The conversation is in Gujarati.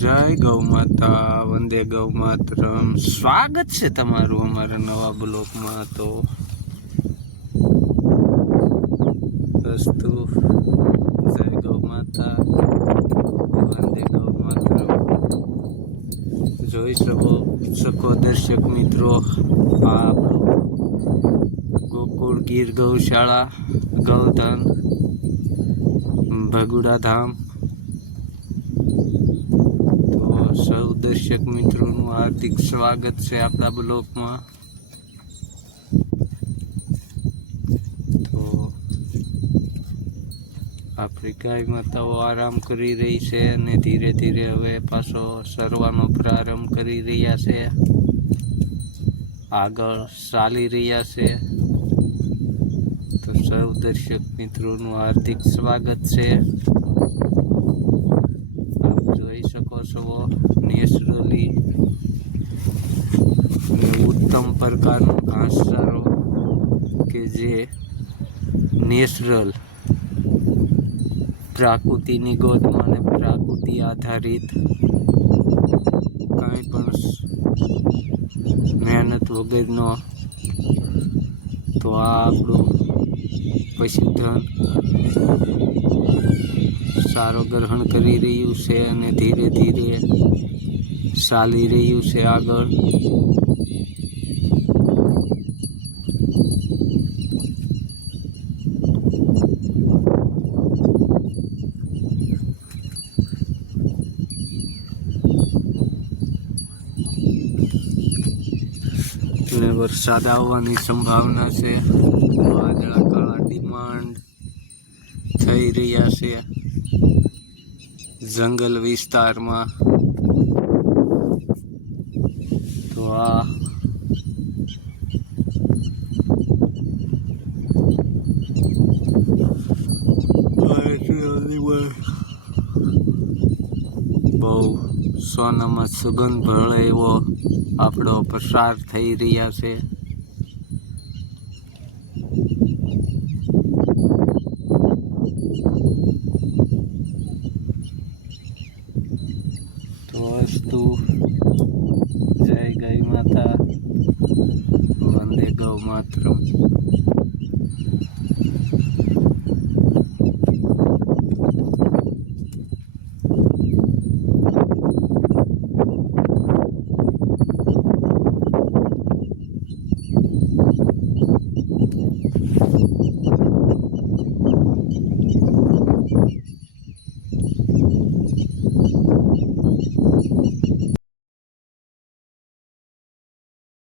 જય ગૌ માતા, વંદે ગૌ માતરમ. સ્વાગત છે તમારું અમારા નવા બ્લોકમાં તો. અસ્તુ, જય ગૌ માતા, વંદે ગૌ માતરમ. જોઈ શકો શકો દર્શક મિત્રો, આ ગોકુળ ગીર ગૌશાળા ગૌધન ભગુડા ધામ. સૌ દર્શક મિત્રોનું હાર્દિક સ્વાગત છે આપણા બ્લોકમાં. તો આપણી ગાય માતાઓ આરામ કરી રહી છે અને ધીરે ધીરે હવે પાછો સરવાનો પ્રારંભ કરી રહ્યા છે. આગળ ચાલી રહ્યા છે. તો સૌ દર્શક મિત્રોનું હાર્દિક સ્વાગત છે. જોઈ નેચરલી ઉત્તમ પ્રકારનો ઘાસચારો કે જે નેચરલ પ્રાકૃતિની ગોદમાં અને પ્રાકૃતિ આધારિત કાંઈ પણ મહેનત વગરનો તો આ આપણું પશુધન સારો ગ્રહણ કરી રહ્યું છે અને ધીરે ધીરે ચાલી રહ્યું છે આગળ. વરસાદ આવવાની સંભાવના છે. વાદળા, કાળા ડિમાન્ડ થઈ રહ્યા છે. જંગલ વિસ્તારમાં. તો આ બહુ સોનામાં સુગંધ ભળે એવો આપણો પસાર થઈ રહ્યા છે તો અસ્તુ જય ગઈ માતા. વંદે ગૌ માતરમ.